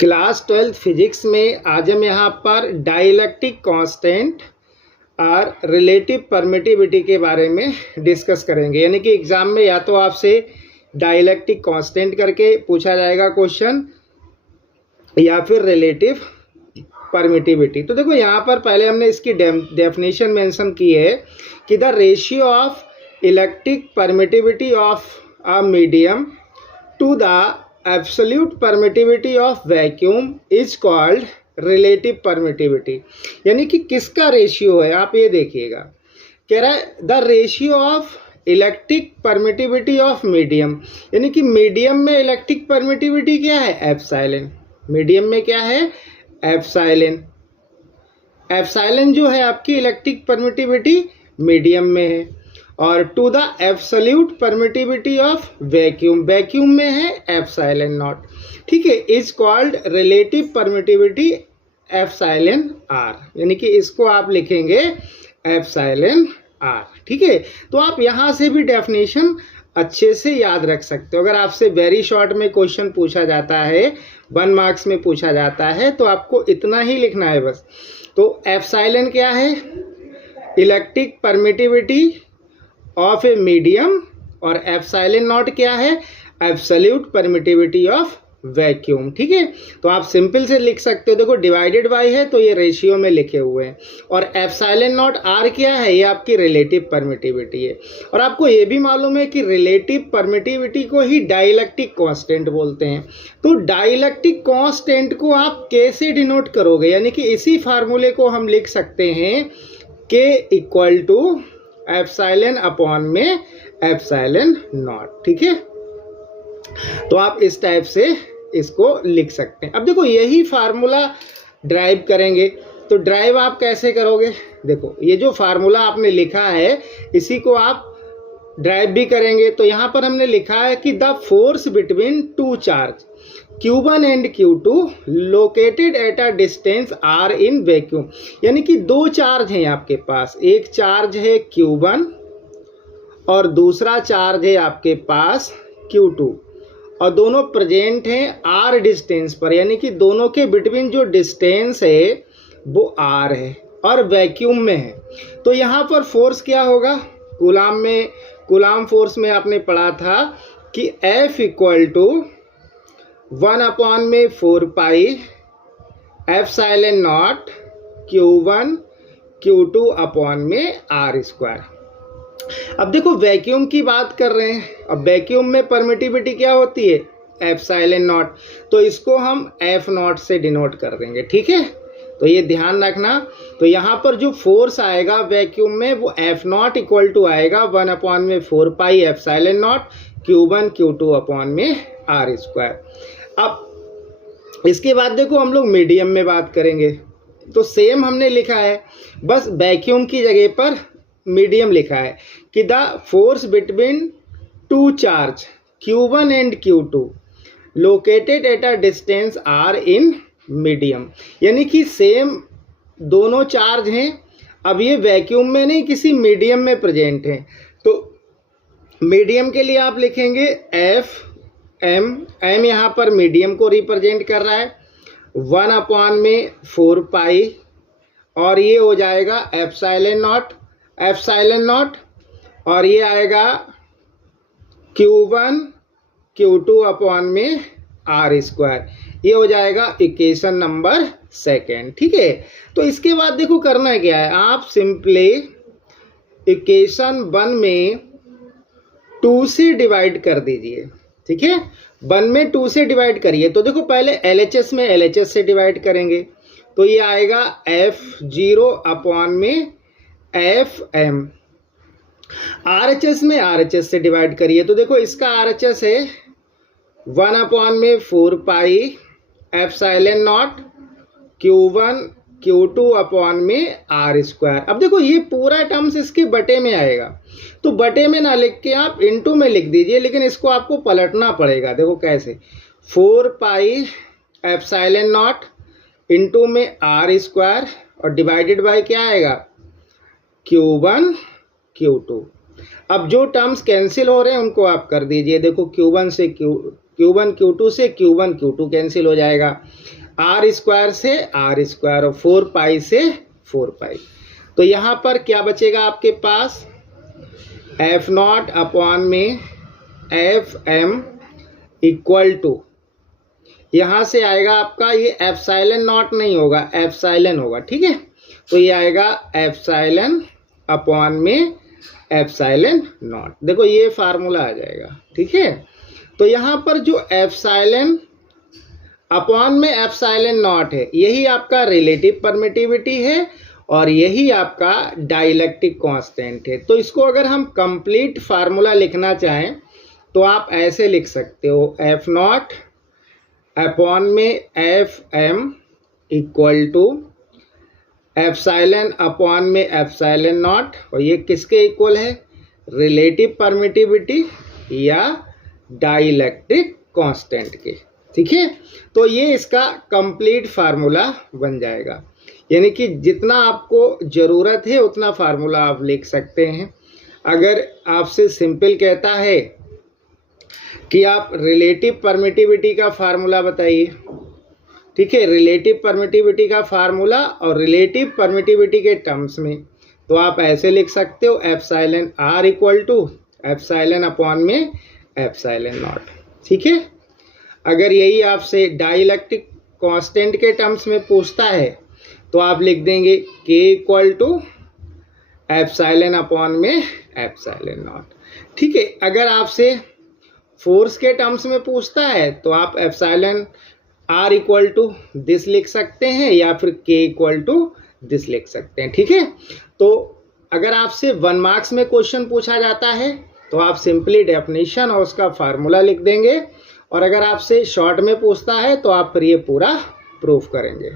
Class 12 physics में आज हम यहाँ पर डाइलेक्ट्रिक कांस्टेंट और रिलेटिव परमिटिविटी के बारे में डिस्कस करेंगे। यानी कि एग्जाम में या तो आपसे डाइलेक्ट्रिक कांस्टेंट करके पूछा जाएगा क्वेश्चन या फिर रिलेटिव परमिटिविटी। तो देखो यहाँ पर पहले हमने इसकी डेफिनेशन मेंशन की है कि the ratio of electric permittivity of a medium to the absolute permittivity of vacuum is called relative permittivity. यानी कि किसका रेशियो है, आप ये देखिएगा, कह रहा है the ratio of electric permittivity of medium. यानी कि मीडियम में इलेक्ट्रिक परमिटिविटी क्या है, एप्सिलॉन। मीडियम में क्या है, एप्सिलॉन। एप्सिलॉन जो है आपकी इलेक्ट्रिक परमिटिविटी मीडियम में है। और to the absolute permittivity of vacuum, vacuum में है एप्सिलॉन नॉट। ठीक है, is called relative permittivity epsilon R. यानी कि इसको आप लिखेंगे एप्सिलॉन आर। ठीक है, तो आप यहाँ से भी डेफिनेशन अच्छे से याद रख सकते हो। अगर आपसे वेरी शॉर्ट में क्वेश्चन पूछा जाता है, 1 मार्क्स में पूछा जाता है, तो आपको इतना ही लिखना है बस। तो एप्सिलॉन क्या है, electric permittivity of a medium, और एप्सिलॉन नॉट क्या है, एब्सोल्यूट परमिटिविटी ऑफ वैक्यूम। ठीक है, तो आप सिंपल से लिख सकते हो। देखो डिवाइडेड बाय है तो ये रेशियो में लिखे हुए हैं, और एप्सिलॉन नॉट आर क्या है, ये आपकी रिलेटिव परमिटिविटी है। और आपको ये भी मालूम है कि रिलेटिव परमिटिविटी को ही डाइलेक्ट्रिक कांस्टेंट बोलते हैं। तो डाइलेक्ट्रिक कांस्टेंट को आप कैसे डिनोट करोगे, यानी कि इसी फार्मूले को हम लिख सकते हैं के इक्वल टू एप्सिलॉन अपॉन में एप्सिलॉन नॉट। ठीक है, तो आप इस टाइप से इसको लिख सकते हैं। अब देखो यही फार्मूला ड्राइव करेंगे, तो ड्राइव आप कैसे करोगे, देखो ये जो फार्मूला आपने लिखा है इसी को आप ड्राइव भी करेंगे। तो यहाँ पर हमने लिखा है कि the force between two charge Q1 and Q2 located at a distance R in vacuum. यानी कि दो चार्ज हैं आपके पास, एक चार्ज है Q1 और दूसरा चार्ज है आपके पास Q2, और दोनों प्रेजेंट हैं R डिस्टेंस पर। यानी कि दोनों के बिटवीन जो डिस्टेंस है वो R है और वैक्यूम में है। तो यहाँ पर फोर्स क्या होगा, कूलाम फोर्स में आपने पढ़ा था कि F इक्वल टू 1 अपॉन में 4 pi epsilon not Q1 Q2 upon में R स्क्वायर। अब देखो वैक्यूम की बात कर रहे हैं, अब वैक्यूम में परमिटिविटी क्या होती है, एप्सिलॉन नॉट। तो इसको हम F नॉट से डिनोट कर देंगे। ठीक है, तो ये ध्यान रखना। तो यहाँ पर जो फोर्स आएगा वैक्यूम में वो F नॉट इक्वल टू आएगा 1 अपॉन में 4 pi epsilon not Q1 Q2 upon में R स्क्वायर। अब इसके बाद देखो हम लोग मीडियम में बात करेंगे, तो सेम हमने लिखा है, बस वैक्यूम की जगह पर मीडियम लिखा है कि the force between two charge Q1 and Q2 located at a distance R in medium. यानी कि सेम दोनों चार्ज हैं, अब ये वैक्यूम में नहीं किसी मीडियम में प्रेजेंट हैं। तो मीडियम के लिए आप लिखेंगे F M यहाँ पर मीडियम को रिप्रेजेंट कर रहा है, 1 अपॉन में 4 पाई, और ये हो जाएगा एप्सिलॉन नॉट, और ये आएगा Q1 Q2 अपॉन में R स्क्वायर। ये हो जाएगा इक्वेशन नंबर 2। ठीक है, तो इसके बाद देखो करना क्या है, आप सिंपली इक्वेशन 1 में 2 से डिवाइड कर दीजिए। ठीक है, 1 में 2 से डिवाइड करिए। तो देखो पहले LHS में LHS से डिवाइड करेंगे, तो ये आएगा F0 अपॉन में FM। RHS में RHS से डिवाइड करिए, तो देखो इसका RHS है 1 अपॉन में 4 pi epsilon not Q1 Q2 upon में R स्क्वायर। अब देखो ये पूरा टर्म्स इसके बटे में आएगा, तो बटे में ना लिख के आप इनटू में लिख दीजिए, लेकिन इसको आपको पलटना पड़ेगा। देखो कैसे, 4 पाई एप्सिलॉन नॉट इनटू में R स्क्वायर, और डिवाइडेड बाय क्या आएगा, Q1 Q2। अब जो टर्म्स कैंसिल हो रहे हैं उनको आप कर दीजिए। देखो Q1 से Q1 Q2 से Q1 Q2 कैंसिल हो जाएगा। आर स्क्वायर से आर स्क्वायर और 4 पाई से 4 पाई। तो यहाँ पर क्या बचेगा आपके पास, एफ नॉट अपॉन में एफ एम इक्वल टू, यहाँ से आएगा आपका ये एप्सिलॉन नॉट नहीं होगा, एप्सिलॉन होगा, ठीक है। तो ये आएगा एप्सिलॉन अपॉन में एप्सिलॉन नॉट। देखो ये फार्मूला आ जाएगा, ठीक है। तो यहाँ पर जो एप्सिलॉन अपॉन में एप्सिलॉन नॉट है, यही आपका रिलेटिव परमिटिविटी है और यही आपका डाइलेक्ट्रिक कांस्टेंट है। तो इसको अगर हम कंप्लीट फार्मूला लिखना चाहें तो आप ऐसे लिख सकते हो, एफ नॉट अपॉन में F M equal to epsilon upon में एप्सिलॉन नॉट, और ये किसके इक्वल है, रिलेटिव परमिटिविटी या डाइलेक्ट्रिक कांस्टेंट के, ठीक है। तो ये इसका कंप्लीट फार्मूला बन जाएगा, यानी कि जितना आपको ज़रूरत है उतना फार्मूला आप लिख सकते हैं। अगर आपसे सिंपल कहता है कि आप रिलेटिव परमिटिविटी का फार्मूला बताइए, ठीक है, रिलेटिव परमिटिविटी का फार्मूला और रिलेटिव परमिटिविटी के टर्म्स में, तो आप ऐसे लिख सकते हो, epsilon R equal to epsilon upon में एप्सिलॉन नॉट, ठीक है। अगर यही आपसे डाइलेक्ट्रिक कांस्टेंट के टर्म्स में पूछता है तो आप लिख देंगे के इक्वल टू एप्सिलॉन अपॉन में एप्सिलॉन नॉट, ठीक है। अगर आपसे फोर्स के टर्म्स में पूछता है तो आप epsilon R equal to this लिख सकते हैं या फिर के इक्वल टू दिस लिख सकते हैं, ठीक है। तो अगर आपसे 1 मार्क्स में क्वेश्चन पूछा जाता है तो आप सिंपली डेफिनेशन और उसका फार्मूला लिख देंगे, और अगर आपसे शॉर्ट में पूछता है तो आप फिर ये पूरा प्रूफ करेंगे।